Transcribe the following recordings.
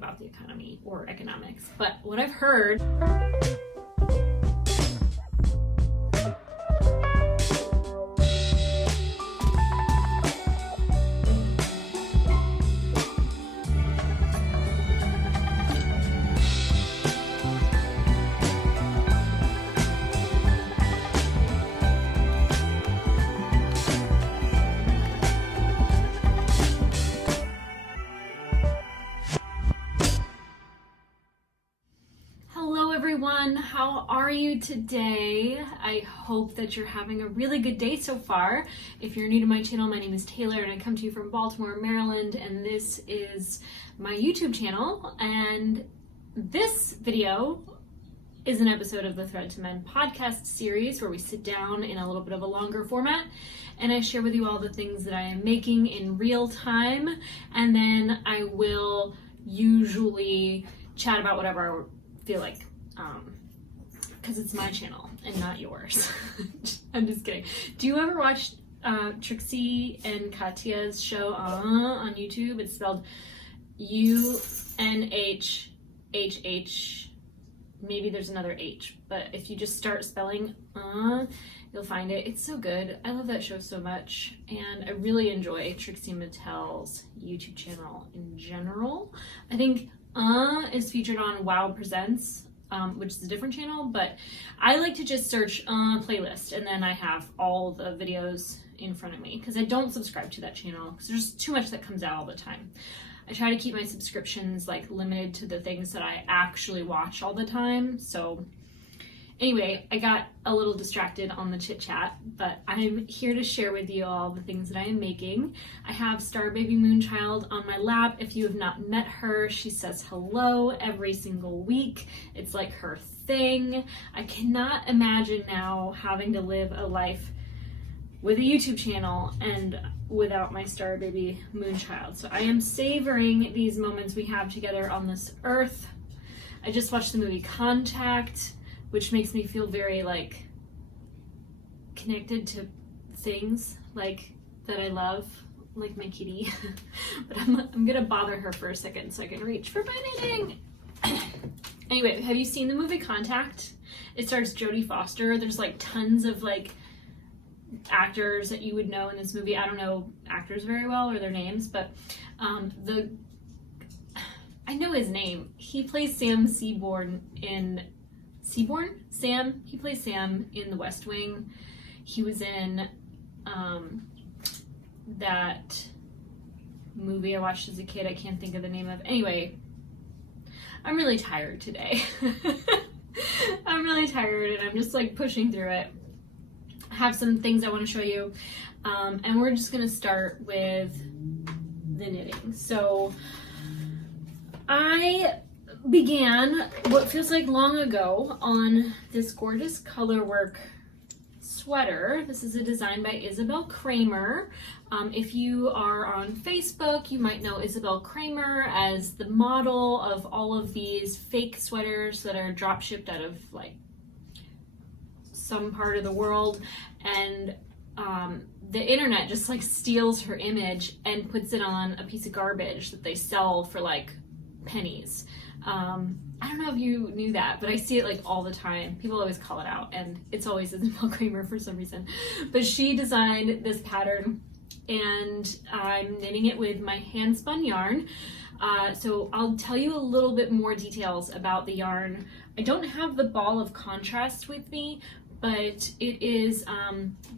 about the economy or economics, but what I've heard. Everyone, how are you today? I hope that you're having a really good day so far. If you're new to my channel, my name is Taylor and I come to you from Baltimore, Maryland, and this is my YouTube channel. And this video is an episode of the Thread to Men podcast series where we sit down in a little bit of a longer format and I share with you all the things that I am making in real time, and then I will usually chat about whatever I feel like. Because it's my channel and not yours. I'm just kidding. Do you ever watch Trixie and Katya's show on YouTube? It's spelled UNHHH. Maybe there's another H, but if you just start spelling you'll find it. It's so good. I love that show so much, and I really enjoy Trixie Mattel's YouTube channel in general. I think is featured on Wow Presents, which is a different channel, but I like to just search playlist and then I have all the videos in front of me because I don't subscribe to that channel because there's too much that comes out all the time. I try to keep my subscriptions like limited to the things that I actually watch all the time. So anyway, I got a little distracted on the chit chat, but I'm here to share with you all the things that I am making. I have Star Baby Moonchild on my lap. If you have not met her, she says hello every single week. It's like her thing. I cannot imagine now having to live a life with a YouTube channel and without my Star Baby Moonchild. So I am savoring these moments we have together on this earth. I just watched the movie Contact, which makes me feel very like connected to things like that I love, like my kitty. But I'm gonna bother her for a second so I can reach for my knitting. Anyway, have you seen the movie Contact? It stars Jodie Foster. There's like tons of like actors that you would know in this movie. I don't know actors very well or their names, but I know his name. He plays Sam Seaborn in Sam. He plays Sam in The West Wing. He was in that movie I watched as a kid. I can't think of the name of. Anyway, I'm really tired today. I'm really tired and I'm just like pushing through it. I have some things I want to show you, and we're just gonna start with the knitting. So I began what feels like long ago on this gorgeous colorwork sweater. This is a design by Isabell Kraemer. If you are on Facebook, you might know Isabell Kraemer as the model of all of these fake sweaters that are drop shipped out of like some part of the world, and the internet just like steals her image and puts it on a piece of garbage that they sell for like pennies. I don't know if you knew that, but I see it like all the time. People always call it out, and it's always Isabell Kraemer for some reason. But she designed this pattern, and I'm knitting it with my Handspun yarn. So I'll tell you a little bit more details about the yarn. I don't have the ball of contrast with me, but it is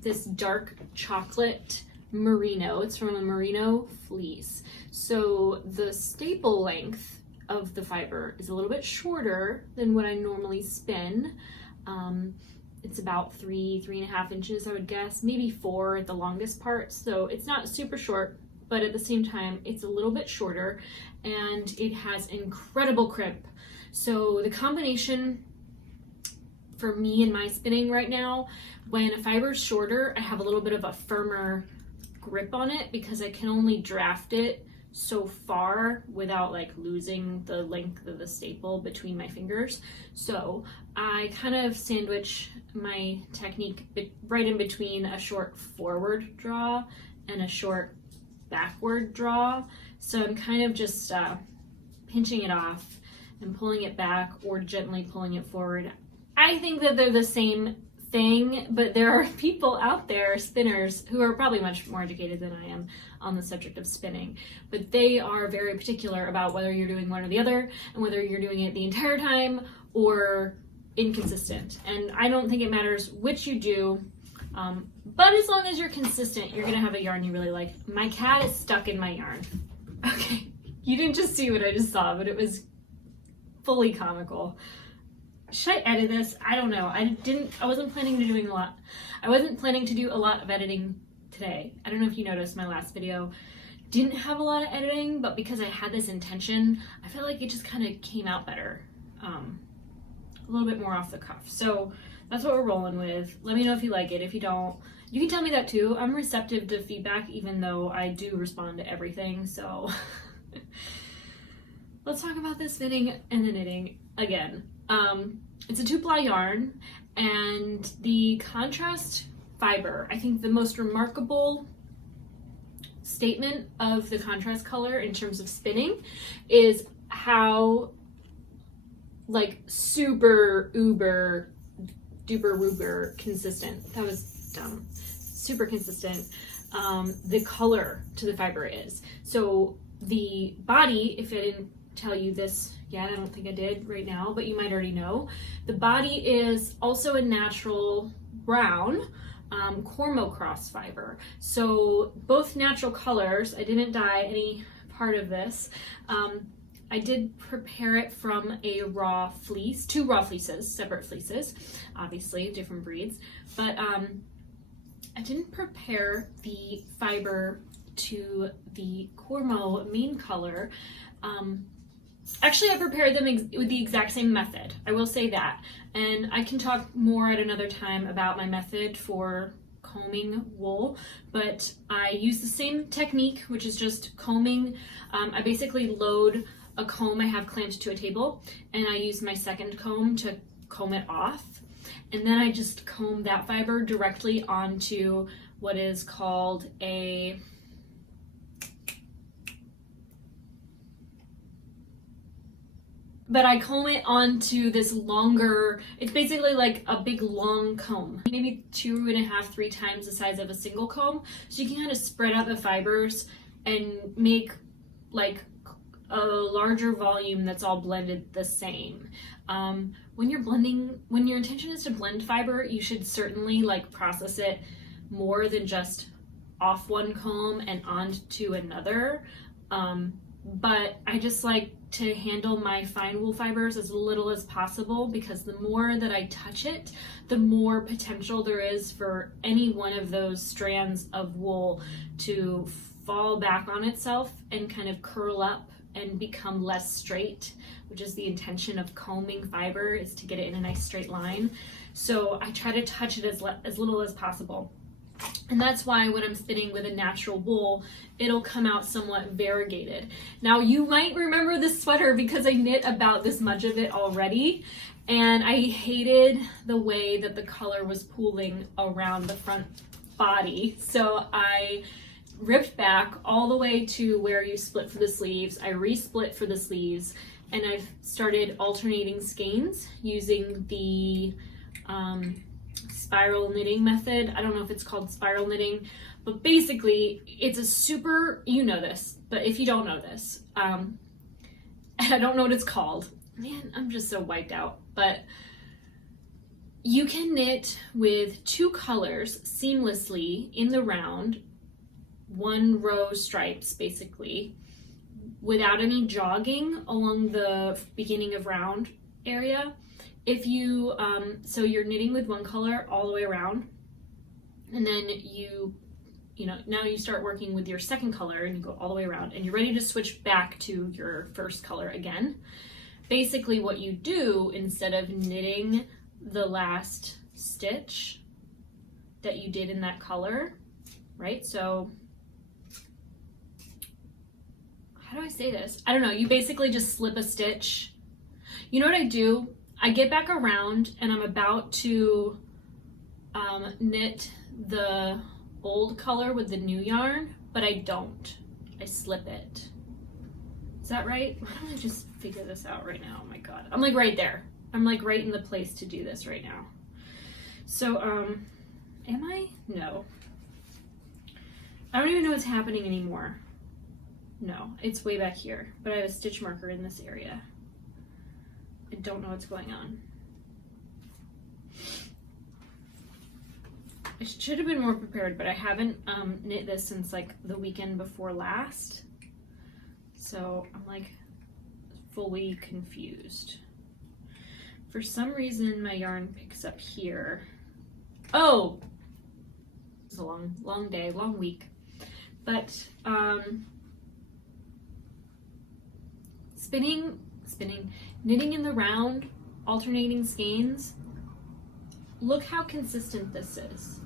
this dark chocolate merino. It's from a merino fleece. So the staple length of the fiber is a little bit shorter than what I normally spin. It's about 3.5 inches, I would guess, maybe 4 at the longest part. So it's not super short, but at the same time, it's a little bit shorter, and it has incredible crimp. So the combination for me and my spinning right now, when a fiber is shorter, I have a little bit of a firmer grip on it because I can only draft it so far without like losing the length of the staple between my fingers. So I kind of sandwich my technique right in between a short forward draw and a short backward draw. So I'm kind of just pinching it off and pulling it back or gently pulling it forward. I think that they're the same thing, but there are people out there, spinners, who are probably much more educated than I am on the subject of spinning, but they are very particular about whether you're doing one or the other and whether you're doing it the entire time or inconsistent. And I don't think it matters which you do, but as long as you're consistent, you're gonna have a yarn you really like. My cat is stuck in my yarn. Okay, you didn't just see what I just saw, but it was fully comical. Should I edit this? I don't know. I wasn't planning to doing a lot. I wasn't planning to do a lot of editing today. I don't know if you noticed my last video didn't have a lot of editing, but because I had this intention, I feel like it just kind of came out better. A little bit more off the cuff. So that's what we're rolling with. Let me know if you like it. If you don't, you can tell me that too. I'm receptive to feedback, even though I do respond to everything. So let's talk about the spinning and the knitting again. It's a 2-ply yarn, and the contrast fiber, I think the most remarkable statement of the contrast color in terms of spinning is how like super uber duper roober consistent. That was dumb. Super consistent. The color to the fiber is. So the body, if I didn't tell you this yet, I don't think I did right now, but you might already know, the body is also a natural brown cormo cross fiber. So both natural colors. I didn't dye any part of this. I did prepare it from a raw fleece, 2 raw fleeces, separate fleeces, obviously different breeds, but I didn't prepare the fiber to the cormo main color. Actually, I prepared them with the exact same method. I will say that. And I can talk more at another time about my method for combing wool, but I use the same technique, which is just combing. I basically load a comb I have clamped to a table, and I use my second comb to comb it off. And then I just comb that fiber directly onto what is called a but I comb it onto this longer, it's basically like a big long comb, maybe 2.5, 3 times the size of a single comb. So you can kind of spread out the fibers and make like a larger volume that's all blended the same. When you're blending, when your intention is to blend fiber, you should certainly like process it more than just off one comb and onto another. But I just like to handle my fine wool fibers as little as possible, because the more that I touch it, the more potential there is for any one of those strands of wool to fall back on itself and kind of curl up and become less straight, which is the intention of combing fiber, is to get it in a nice straight line. So I try to touch it as little as possible. And that's why when I'm spinning with a natural wool, it'll come out somewhat variegated. Now you might remember this sweater because I knit about this much of it already, and I hated the way that the color was pooling around the front body. So I ripped back all the way to where you split for the sleeves. I re-split for the sleeves, and I've started alternating skeins using the spiral knitting method. I don't know if it's called spiral knitting, but basically it's a super, you know this, but if you don't know this, I don't know what it's called. Man, I'm just so wiped out. But you can knit with 2 colors seamlessly in the round, 1 row stripes basically, without any jogging along the beginning of round area. If you, so you're knitting with 1 color all the way around, and then you know, now you start working with your second color and you go all the way around and you're ready to switch back to your first color again. Basically what you do, instead of knitting the last stitch that you did in that color, right? So how do I say this? I don't know. You basically just slip a stitch. You know what I do? I get back around and I'm about to knit the old color with the new yarn, but I don't. I slip it. Is that right? Why don't I just figure this out right now? Oh my God. I'm like right there. I'm like right in the place to do this right now. So, am I? No. I don't even know what's happening anymore. No, it's way back here, but I have a stitch marker in this area. I don't know what's going on. I should have been more prepared, but I haven't knit this since like the weekend before last. So I'm like fully confused. For some reason my yarn picks up here. Oh! It's a long day, long week. But knitting in the round, alternating skeins, look how consistent this is.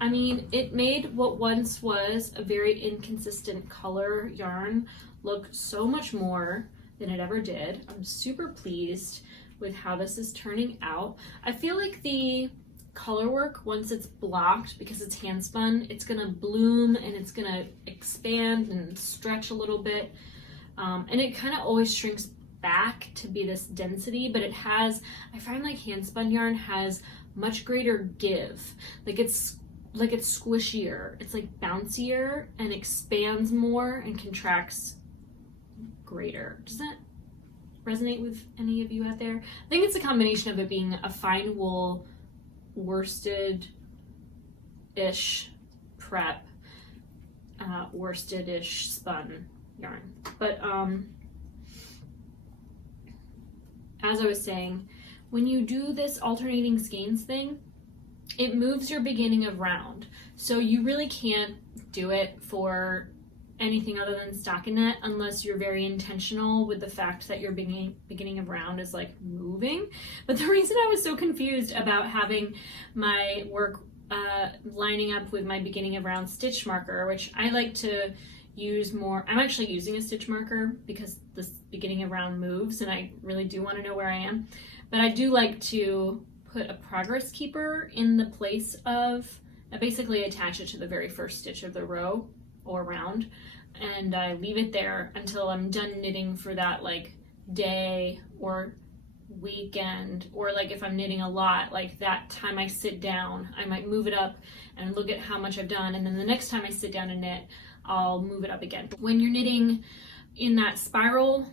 I mean, it made what once was a very inconsistent color yarn look so much more than it ever did. I'm super pleased with how this is turning out. I feel like the color work, once it's blocked, because it's hand spun, it's gonna bloom and it's gonna expand and stretch a little bit. And it kind of always shrinks back to be this density, but it has, I find like hand spun yarn has much greater give. Like it's squishier, it's like bouncier and expands more and contracts greater. Does that resonate with any of you out there? I think it's a combination of it being a fine wool worsted-ish prep, worsted-ish spun yarn. But as I was saying, when you do this alternating skeins thing, it moves your beginning of round. So you really can't do it for anything other than stockinette unless you're very intentional with the fact that your beginning of round is like moving. But the reason I was so confused about having my work lining up with my beginning of round stitch marker, which I like to use more, I'm actually using a stitch marker because this beginning of round moves and I really do want to know where I am. But I do like to put a progress keeper in the place of, I basically attach it to the very first stitch of the row or round, and I leave it there until I'm done knitting for that like day or weekend, or like if I'm knitting a lot, like that time I sit down, I might move it up and look at how much I've done, and then the next time I sit down to knit, I'll move it up again. When you're knitting in that spiral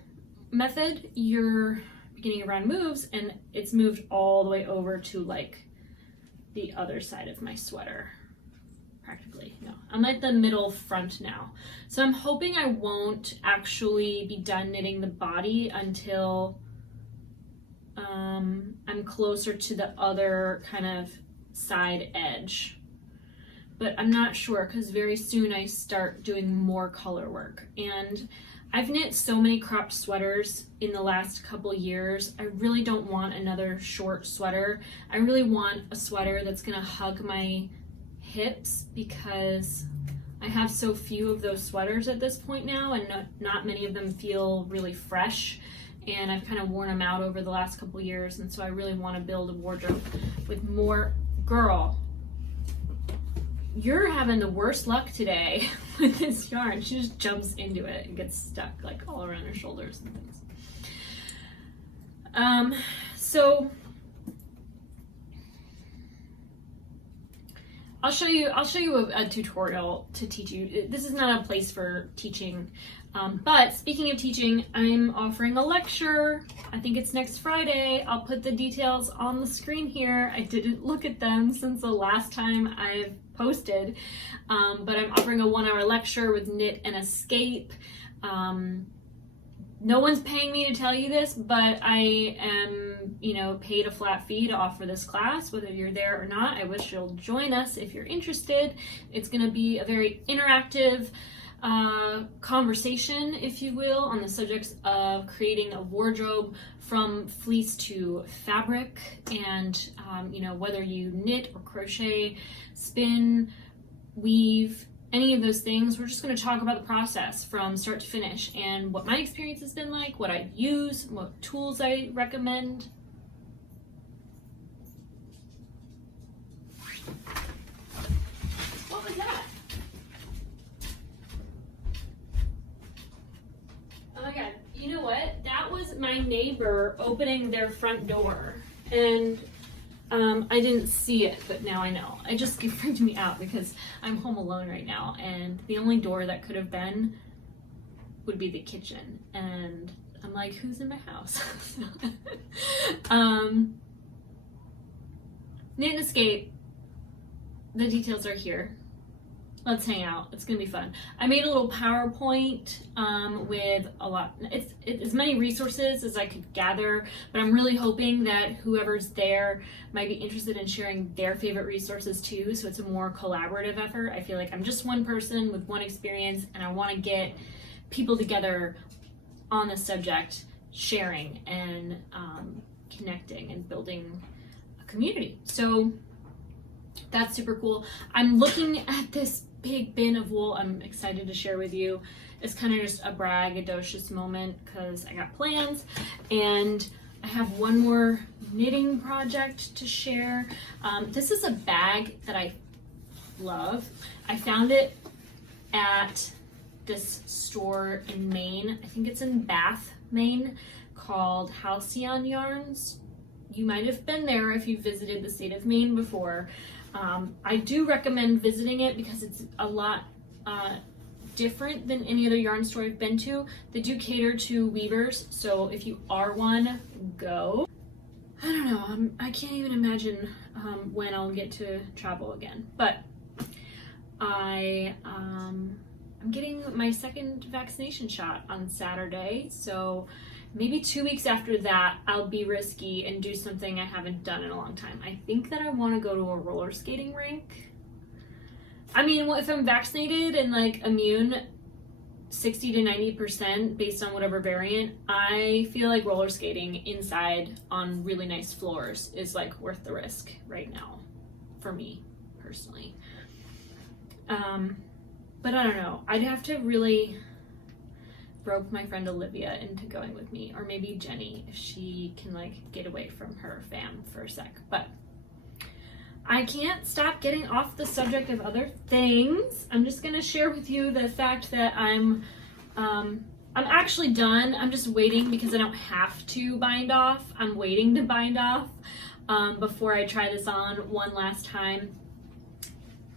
method, your beginning of round moves and it's moved all the way over to like the other side of my sweater. Practically, no. I'm at the middle front now. So I'm hoping I won't actually be done knitting the body until I'm closer to the other kind of side edge. But I'm not sure because very soon I start doing more color work. And I've knit so many cropped sweaters in the last couple years. I really don't want another short sweater. I really want a sweater that's gonna hug my hips because I have so few of those sweaters at this point now, and not many of them feel really fresh, and I've kind of worn them out over the last couple years, and so I really want to build a wardrobe with more. Girl, you're having the worst luck today with this yarn. She just jumps into it and gets stuck like all around her shoulders and things. So I'll show you a tutorial to teach you. This is not a place for teaching, but speaking of teaching, I'm offering a lecture. I think it's next Friday. I'll put the details on the screen here. I didn't look at them since the last time I've posted, but I'm offering a 1-hour lecture with Knit and Escape. No one's paying me to tell you this, but I am, paid a flat fee to offer this class, whether you're there or not. I wish you'll join us if you're interested. It's going to be a very interactive conversation, if you will, on the subjects of creating a wardrobe from fleece to fabric, and whether you knit or crochet, spin, weave, any of those things. We're just going to talk about the process from start to finish and what my experience has been like, what I use, what tools I recommend. What was that? my neighbor opening their front door, and I didn't see it, but now I know. It just freaked me out because I'm home alone right now, and the only door that could have been would be the kitchen, and I'm like, who's in my house? Knit and Escape, the details are here. Let's hang out. It's gonna be fun. I made a little PowerPoint with a lot, it's as many resources as I could gather, but I'm really hoping that whoever's there might be interested in sharing their favorite resources too, so it's a more collaborative effort. I feel like I'm just one person with one experience, and I want to get people together on the subject, sharing and connecting and building a community. So that's super cool. I'm looking at this big bin of wool I'm excited to share with you. It's kind of just a braggadocious moment because I got plans, and I have one more knitting project to share. This is a bag that I love. I found it at this store in Maine. I think it's in Bath, Maine, called Halcyon Yarns. You might have been there if you visited the state of Maine before. I do recommend visiting it because it's a lot different than any other yarn store I've been to. They do cater to weavers, so if you are one, go. I don't know, I can't even imagine when I'll get to travel again, but I'm getting my second vaccination shot on Saturday, so maybe 2 weeks after that, I'll be risky and do something I haven't done in a long time. I think that I want to go to a roller skating rink. I mean, if I'm vaccinated and like immune 60 to 90% based on whatever variant, I feel like roller skating inside on really nice floors is like worth the risk right now for me personally. But I don't know. I'd have to really rope my friend Olivia into going with me, or maybe Jenny if she can like get away from her fam for a sec. But I can't stop getting off the subject of other things. I'm just gonna share with you the fact that I'm actually done. I'm just waiting because I don't have to bind off. I'm waiting to bind off before I try this on one last time.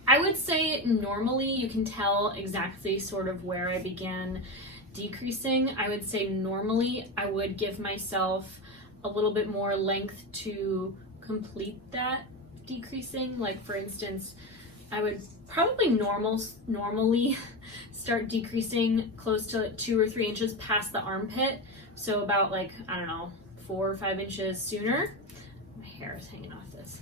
I would say normally you can tell exactly sort of where I began decreasing. I would say normally I would give myself a little bit more length to complete that decreasing. Like for instance, I would probably normally start decreasing close to 2 or 3 inches past the armpit. So about like, I don't know, 4 or 5 inches sooner. My hair is hanging off this.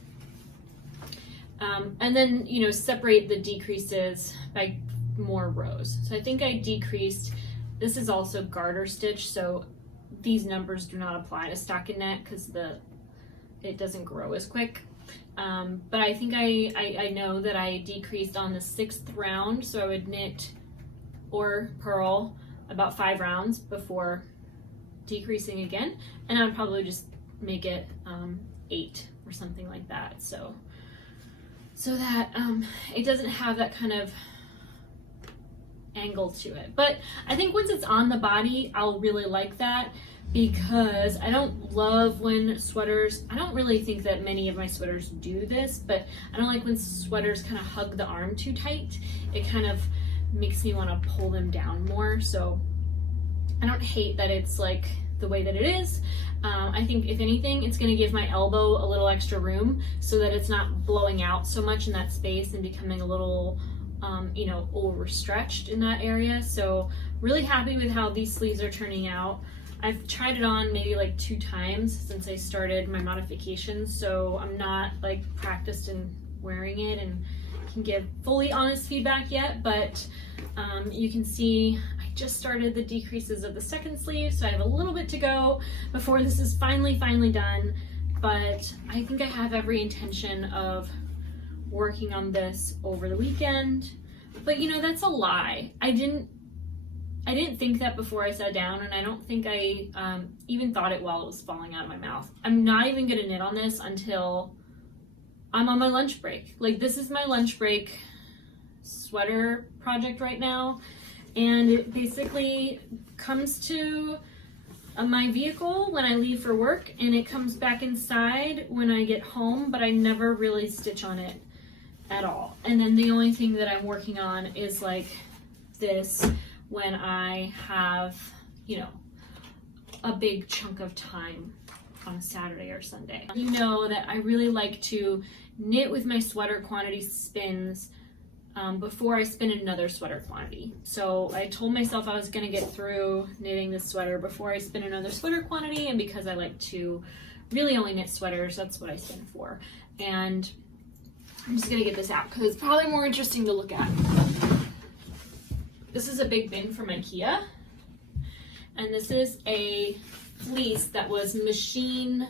And then, you know, separate the decreases by more rows. So I think I decreased, this is also garter stitch, so these numbers do not apply to stockinette because it doesn't grow as quick. But I think I know that I decreased on the 6th round, so I would knit or purl about 5 rounds before decreasing again, and I would probably just make it 8 or something like that. So that it doesn't have that kind of angle to it. But I think once it's on the body, I'll really like that, because I don't love when sweaters, I don't really think that many of my sweaters do this, but I don't like when sweaters kind of hug the arm too tight. It kind of makes me want to pull them down more. So I don't hate that it's like the way that it is. I think if anything, it's going to give my elbow a little extra room so that it's not blowing out so much in that space and becoming a little you know, overstretched in that area. So really happy with how these sleeves are turning out. I've tried it on maybe like 2 times since I started my modifications, so I'm not like practiced in wearing it and can give fully honest feedback yet, but you can see I just started the decreases of the 2nd sleeve, so I have a little bit to go before this is finally done, but I think I have every intention of working on this over the weekend. But you know, that's a lie. I didn't think that before I sat down, and I don't think I even thought it while it was falling out of my mouth. I'm not even gonna knit on this until I'm on my lunch break. Like, this is my lunch break sweater project right now, and it basically comes to my vehicle when I leave for work, and it comes back inside when I get home, but I never really stitch on it at all. And then the only thing that I'm working on is like this when I have, you know, a big chunk of time on a Saturday or Sunday. You know that I really like to knit with my sweater quantity spins before I spin another sweater quantity. So I told myself I was going to get through knitting this sweater before I spin another sweater quantity, and because I like to really only knit sweaters, that's what I spin for. And I'm just going to get this out because it's probably more interesting to look at. This is a big bin from IKEA, and this is a fleece that was machine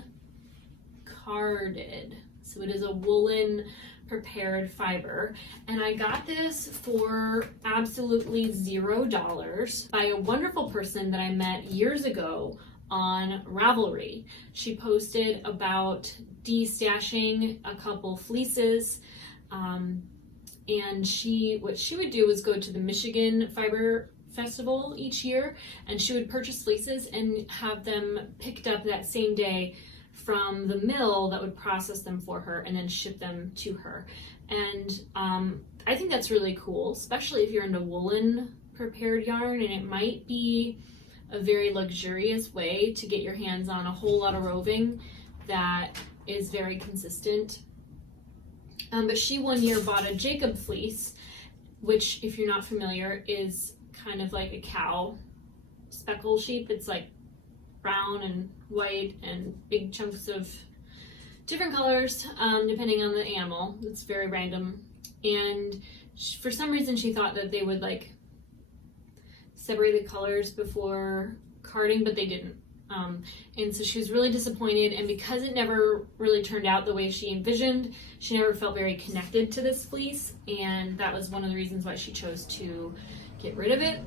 carded. So it is a woolen prepared fiber, and I got this for absolutely $0 by a wonderful person that I met years ago on Ravelry. She posted about destashing a couple fleeces, and what she would do was go to the Michigan Fiber Festival each year, and she would purchase fleeces and have them picked up that same day from the mill that would process them for her and then ship them to her. And I think that's really cool, especially if you're into woolen prepared yarn, and it might be a very luxurious way to get your hands on a whole lot of roving that is very consistent. But she one year bought a Jacob fleece, which, if you're not familiar, is kind of like a cow speckle sheep. It's like brown and white and big chunks of different colors, depending on the animal. It's very random. And for some reason she thought that they would like separate the colors before carding, but they didn't. And so she was really disappointed, and because it never really turned out the way she envisioned, she never felt very connected to this fleece, and that was one of the reasons why she chose to get rid of it.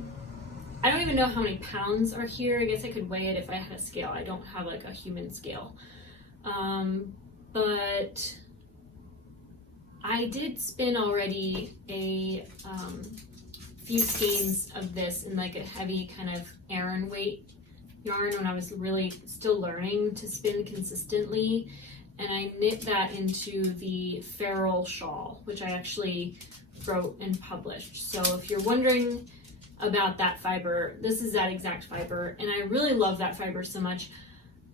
I don't even know how many pounds are here. I guess I could weigh it if I had a scale. I don't have like a human scale. But I did spin already a few skeins of this in like a heavy kind of Aran weight yarn when I was really still learning to spin consistently. And I knit that into the Feral shawl, which I actually wrote and published. So if you're wondering about that fiber, this is that exact fiber, and I really love that fiber so much.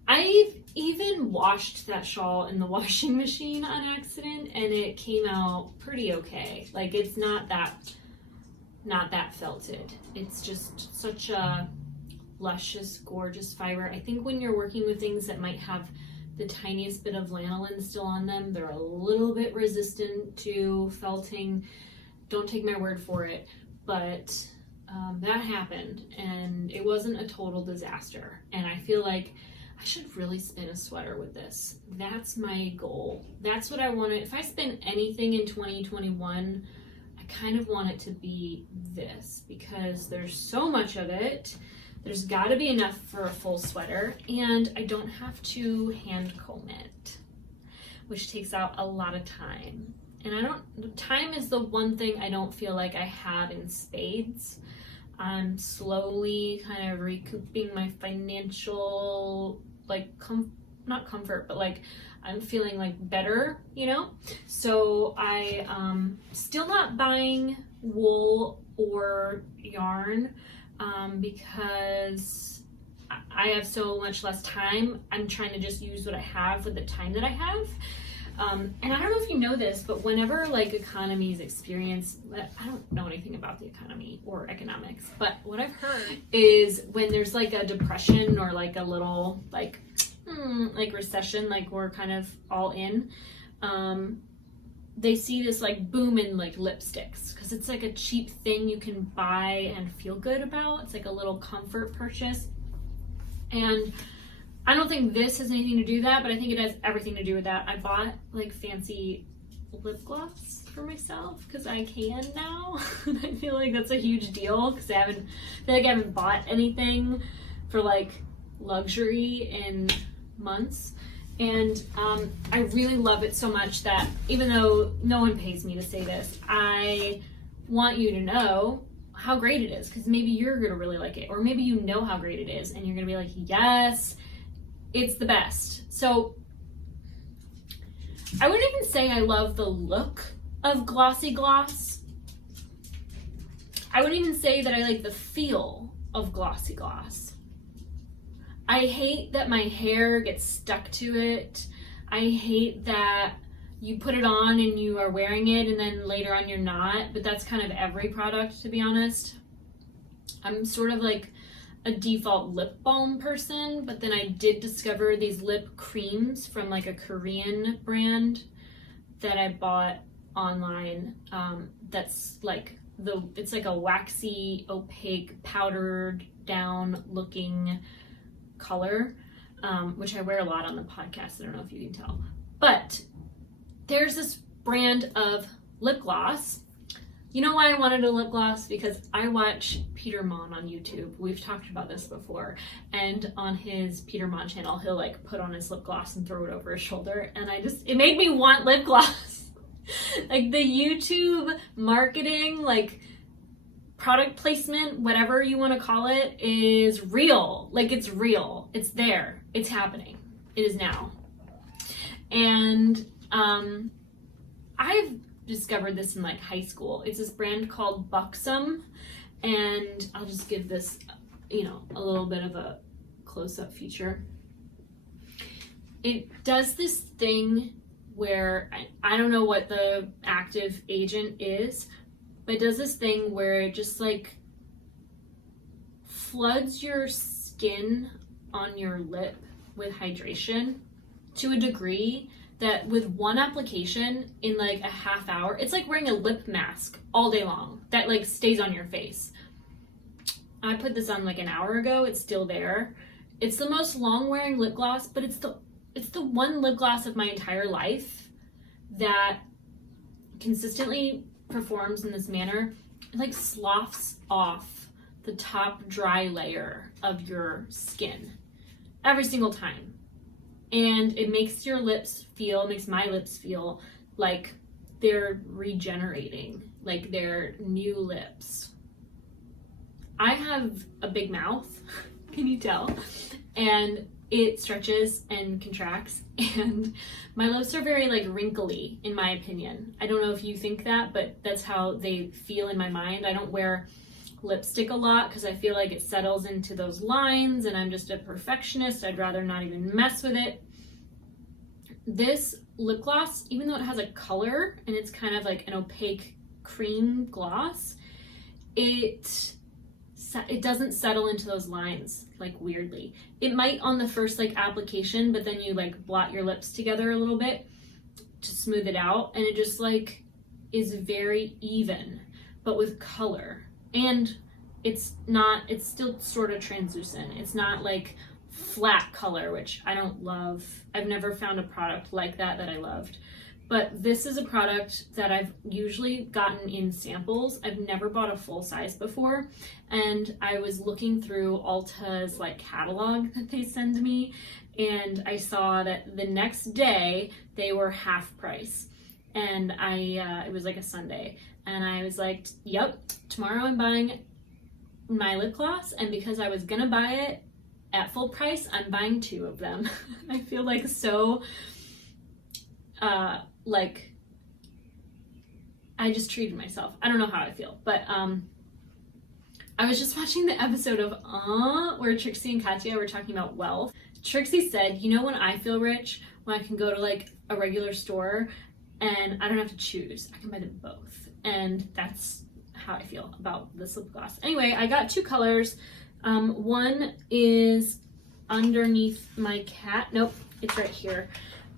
I've even washed that shawl in the washing machine on accident, and it came out pretty okay. Like, it's not that felted. It's just such a luscious, gorgeous fiber. I think when you're working with things that might have the tiniest bit of lanolin still on them, they're a little bit resistant to felting. Don't take my word for it, but that happened, and it wasn't a total disaster. And I feel like I should really spin a sweater with this. That's my goal. That's what I want. If I spin anything in 2021, I kind of want it to be this, because there's so much of it. There's got to be enough for a full sweater, and I don't have to hand comb it, which takes out a lot of time. And time is the one thing I don't feel like I have in spades. I'm slowly kind of recouping my financial, like, not comfort, but like I'm feeling like better, you know? So I still not buying wool or yarn because I have so much less time. I'm trying to just use what I have with the time that I have. And I don't know if you know this, but whenever like economies experience, I don't know anything about the economy or economics, but what I've heard is when there's like a depression or like a little like recession, like we're kind of all in, they see this like boom in like lipsticks, because it's like a cheap thing you can buy and feel good about. It's like a little comfort purchase. And I don't think this has anything to do with that, but I think it has everything to do with that. I bought like fancy lip gloss for myself because I can now. I feel like that's a huge deal because I feel like I haven't bought anything for like luxury in months. And I really love it so much that even though no one pays me to say this, I want you to know how great it is, because maybe you're gonna really like it, or maybe you know how great it is and you're gonna be like, yes, it's the best. So I wouldn't even say I love the look of glossy gloss. I wouldn't even say that I like the feel of glossy gloss. I hate that my hair gets stuck to it. I hate that you put it on and you are wearing it and then later on you're not, but that's kind of every product, to be honest. I'm sort of like a default lip balm person, but then I did discover these lip creams from like a Korean brand that I bought online. That's like it's like a waxy, opaque, powdered down looking color, which I wear a lot on the podcast. I don't know if you can tell, but there's this brand of lip gloss. You know why I wanted a lip gloss? Because I watch Peter Mon on YouTube. We've talked about this before. And on his Peter Mon channel, he'll like put on his lip gloss and throw it over his shoulder. And it made me want lip gloss. Like the YouTube marketing, like product placement, whatever you want to call it, is real. Like it's real. It's there. It's happening. It is now. And I've discovered this in like high school. It's this brand called Buxom, and I'll just give this, a little bit of a close-up feature. It does this thing where I don't know what the active agent is, but it does this thing where it just like floods your skin on your lip with hydration to a degree that with one application in like a half hour, it's like wearing a lip mask all day long that like stays on your face. I put this on like an hour ago. It's still there. It's the most long wearing lip gloss, but it's the one lip gloss of my entire life that consistently performs in this manner. It like sloughs off the top dry layer of your skin every single time. And it makes my lips feel like they're regenerating, like they're new lips. I have a big mouth, can you tell? And it stretches and contracts, and my lips are very like wrinkly, in my opinion. I don't know if you think that, but that's how they feel in my mind. I don't wear lipstick a lot because I feel like it settles into those lines, and I'm just a perfectionist. I'd rather not even mess with it. This lip gloss, even though it has a color and it's kind of like an opaque cream gloss, it doesn't settle into those lines like weirdly. It might on the first like application, but then you like blot your lips together a little bit to smooth it out, and it just like is very even but with color. And it's still sort of translucent. It's not like flat color, which I don't love. I've never found a product like that I loved. But this is a product that I've usually gotten in samples. I've never bought a full size before. And I was looking through Ulta's like catalog that they send me, and I saw that the next day they were half price. And it was like a Sunday. And I was like, yep, tomorrow I'm buying my lip gloss. And because I was gonna buy it at full price, I'm buying 2 of them. I feel like so, like I just treated myself. I don't know how I feel, but I was just watching the episode of where Trixie and Katya were talking about wealth. Trixie said, when I feel rich, when I can go to like a regular store and I don't have to choose, I can buy them both. And that's how I feel about this lip gloss. Anyway, I got 2 colors. One is underneath my cat. Nope, it's right here.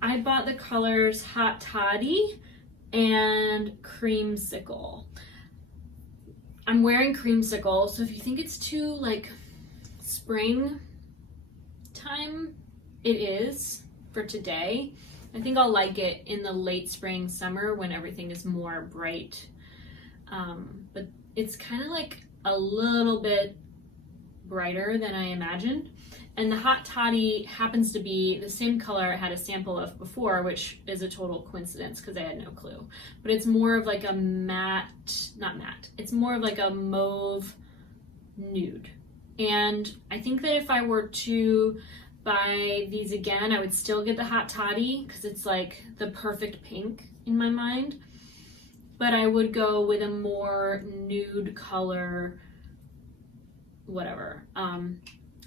I bought the colors Hot Toddy and Creamsicle. I'm wearing Creamsicle, so if you think it's too like spring time, it is for today. I think I'll like it in the late spring, summer when everything is more bright. But it's kind of like a little bit brighter than I imagined. And the hot toddy happens to be the same color I had a sample of before, which is a total coincidence because I had no clue. But it's more of like a matte, not matte, it's more of like a mauve nude. And I think that if I were to buy these again, I would still get the hot toddy because it's like the perfect pink in my mind. But I would go with a more nude color, whatever.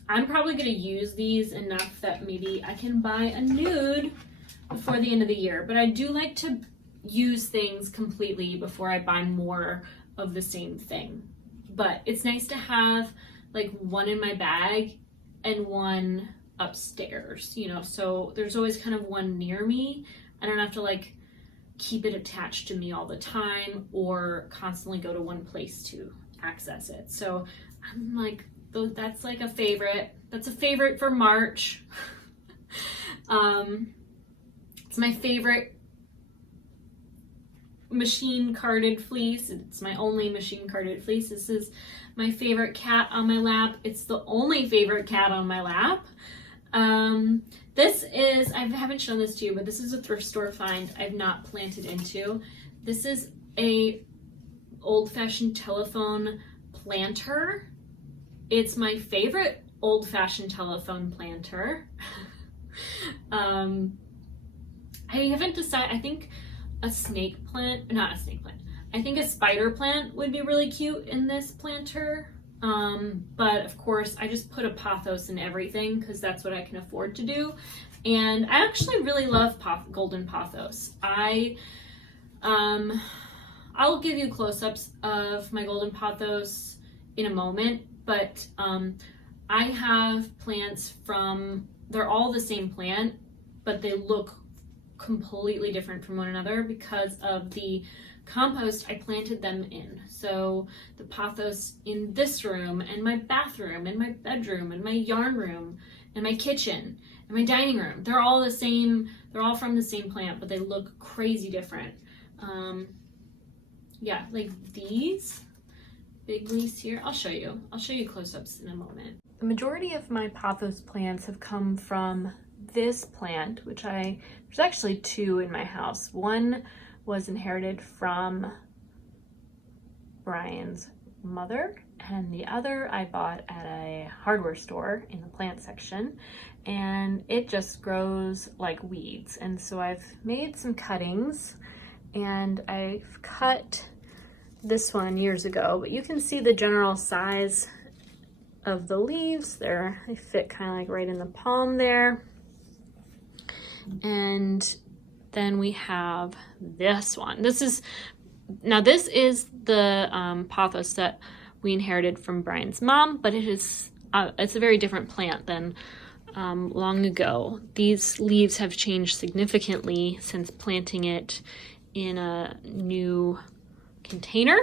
I'm probably going to use these enough that maybe I can buy a nude before the end of the year. But I do like to use things completely before I buy more of the same thing. But it's nice to have like one in my bag and one upstairs, you know, so there's always kind of one near me. I don't have to like keep it attached to me all the time or constantly go to one place to access it. So I'm like, that's like a favorite. That's a favorite for March. It's my favorite machine carded fleece. It's my only machine carded fleece. This is my favorite cat on my lap. It's the only favorite cat on my lap. This is, I haven't shown this to you, but this is a thrift store find I've not planted into. This is a old-fashioned telephone planter. It's my favorite old-fashioned telephone planter. I haven't decided. I think a snake plant, not a snake plant, I think a spider plant would be really cute in this planter. But of course I just put a pothos in everything because that's what I can afford to do. And I actually really love golden pothos. I'll give you close-ups of my golden pothos in a moment, but I have plants from, they're all the same plant, but they look completely different from one another because of the compost I planted them in. So the pothos in this room and my bathroom and my bedroom and my yarn room and my kitchen and my dining room, they're all the same, they're all from the same plant, but they look crazy different. Yeah, like these big leaves here, I'll show you close-ups in a moment. The majority of my pothos plants have come from this plant, which there's actually two in my house. One was inherited from Brian's mother, and the other I bought at a hardware store in the plant section, and it just grows like weeds. And so I've made some cuttings, and I've cut this one years ago, but you can see the general size of the leaves there. They fit kind of like right in the palm there. And then we have this one. This is the pothos that we inherited from Brian's mom, but it's a very different plant than long ago. These leaves have changed significantly since planting it in a new container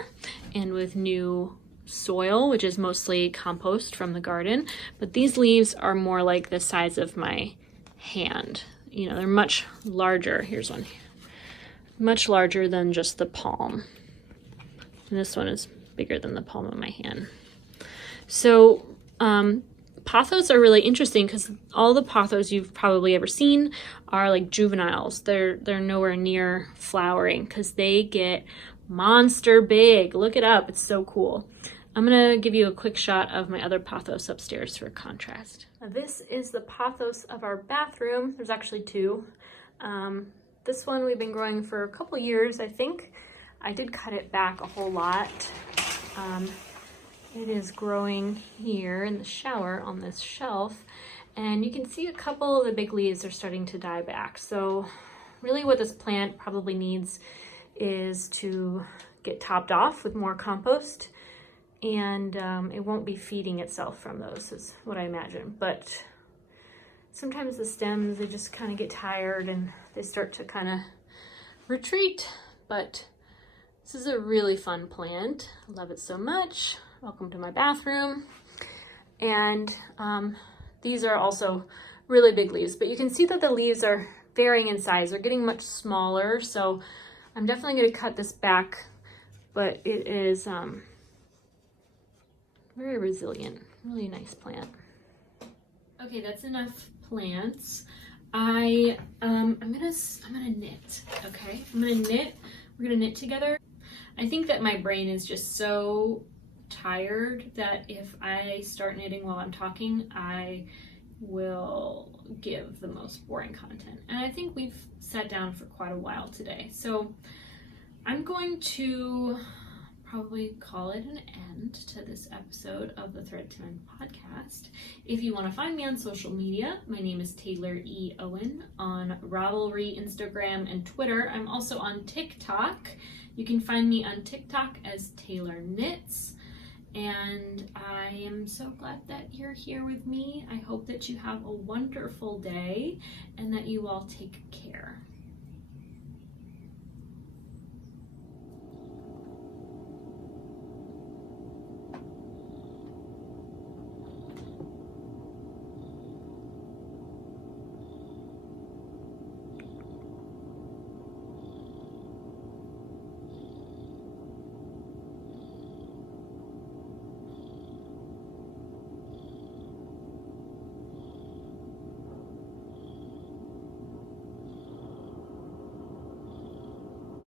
and with new soil, which is mostly compost from the garden. But these leaves are more like the size of my hand. You know, they're much larger. Here's one here. Much larger than just the palm. And this one is bigger than the palm of my hand. So pothos are really interesting because all the pothos you've probably ever seen are like juveniles. They're nowhere near flowering because they get monster big. Look it up. It's so cool. I'm going to give you a quick shot of my other pothos upstairs for contrast. Now, this is the pothos of our bathroom. There's actually two. This one we've been growing for a couple years, I think. I did cut it back a whole lot. It is growing here in the shower on this shelf, and you can see a couple of the big leaves are starting to die back. So really what this plant probably needs is to get topped off with more compost, and it won't be feeding itself from those, is what I imagine. But sometimes the stems, they just kind of get tired and they start to kind of retreat. But this is a really fun plant. I love it so much. Welcome to my bathroom. And these are also really big leaves, but you can see that the leaves are varying in size. They're getting much smaller, so I'm definitely going to cut this back, but it is very resilient, really nice plant. Okay, that's enough plants. I'm gonna knit, okay? I'm gonna knit, we're gonna knit together. I think that my brain is just so tired that if I start knitting while I'm talking, I will give the most boring content. And I think we've sat down for quite a while today. So I'm going to probably call it an end to this episode of the Thread to Mend podcast. If you want to find me on social media, my name is Taylor E. Owen on Ravelry, Instagram, and Twitter. I'm also on TikTok. You can find me on TikTok as Taylor Knits. And I am so glad that you're here with me. I hope that you have a wonderful day and that you all take care.